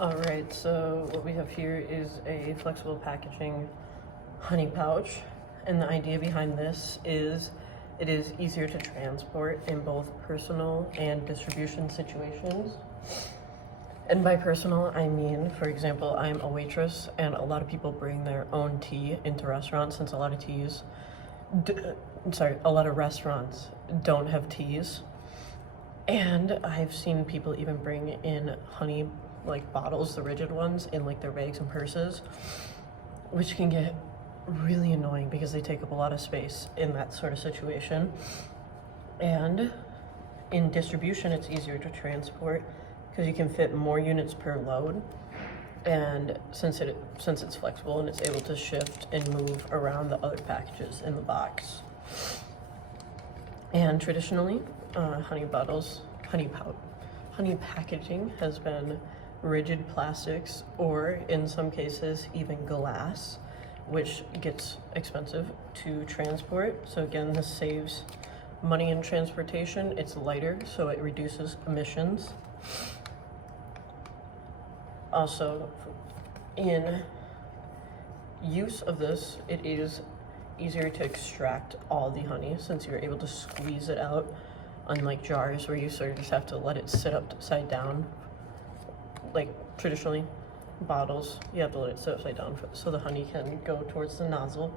Alright, so what we have here is a flexible packaging honey pouch, and the idea behind this is it is easier to transport in both personal and distribution situations. And by personal, I mean, for example, I'm a waitress and a lot of people bring their own tea into restaurants since a lot of restaurants don't have teas. And I've seen people even bring in honey like bottles, the rigid ones, in like their bags and purses, which can get really annoying because they take up a lot of space in that sort of situation. And in distribution, it's easier to transport because you can fit more units per load. And since it's flexible and it's able to shift and move around the other packages in the box. And traditionally, honey packaging has been rigid plastics, or in some cases even glass, which gets expensive to transport. So again, this saves money in transportation. It's lighter, so it reduces emissions. Also, in use of this, it is easier to extract all the honey since you're able to squeeze it out, unlike jars where you sort of just have to let it sit upside down. Like traditionally, bottles, you have to let it sit upside down so the honey can go towards the nozzle.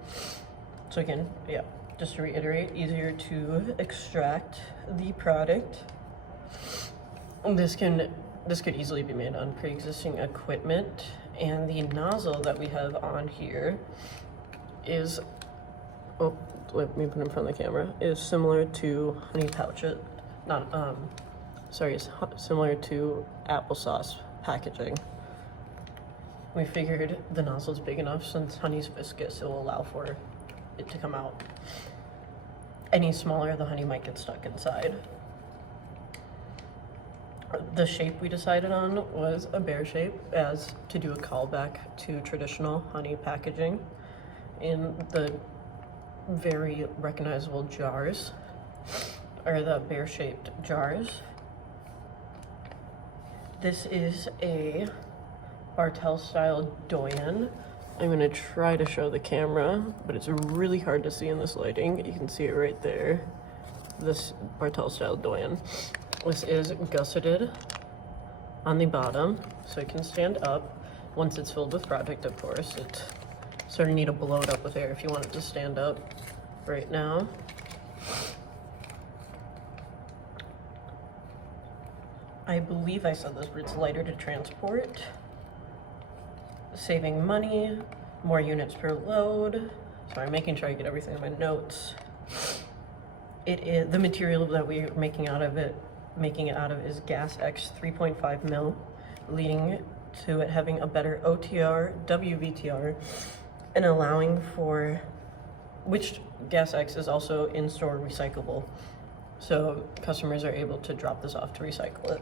So again, yeah, just to reiterate, easier to extract the product. This could easily be made on pre-existing equipment, and the nozzle that we have on here is, oh, let me put it in front of the camera, is similar to honey pouch, it's similar to applesauce packaging. We figured the nozzle's big enough since honey's viscous, it will allow for it to come out. Any smaller, the honey might get stuck inside. The shape we decided on was a bear shape, as to do a callback to traditional honey packaging. In the very recognizable jars, or the bear-shaped jars. This is a Bartell style Doyen. I'm gonna try to show the camera, but it's really hard to see in this lighting. You can see it right there. This Bartell style Doyen. This is gusseted on the bottom, so it can stand up. Once it's filled with product, of course, it sort of need to blow it up with air if you want it to stand up. Right now, I believe I said this, but it's lighter to transport, saving money, more units per load. Sorry, I'm making sure I get everything in my notes. It is the material that we're making it out of is Gas X 3.5 mil, leading to it having a better OTR, WVTR, and allowing for, which Gas X is also in-store recyclable. So customers are able to drop this off to recycle it.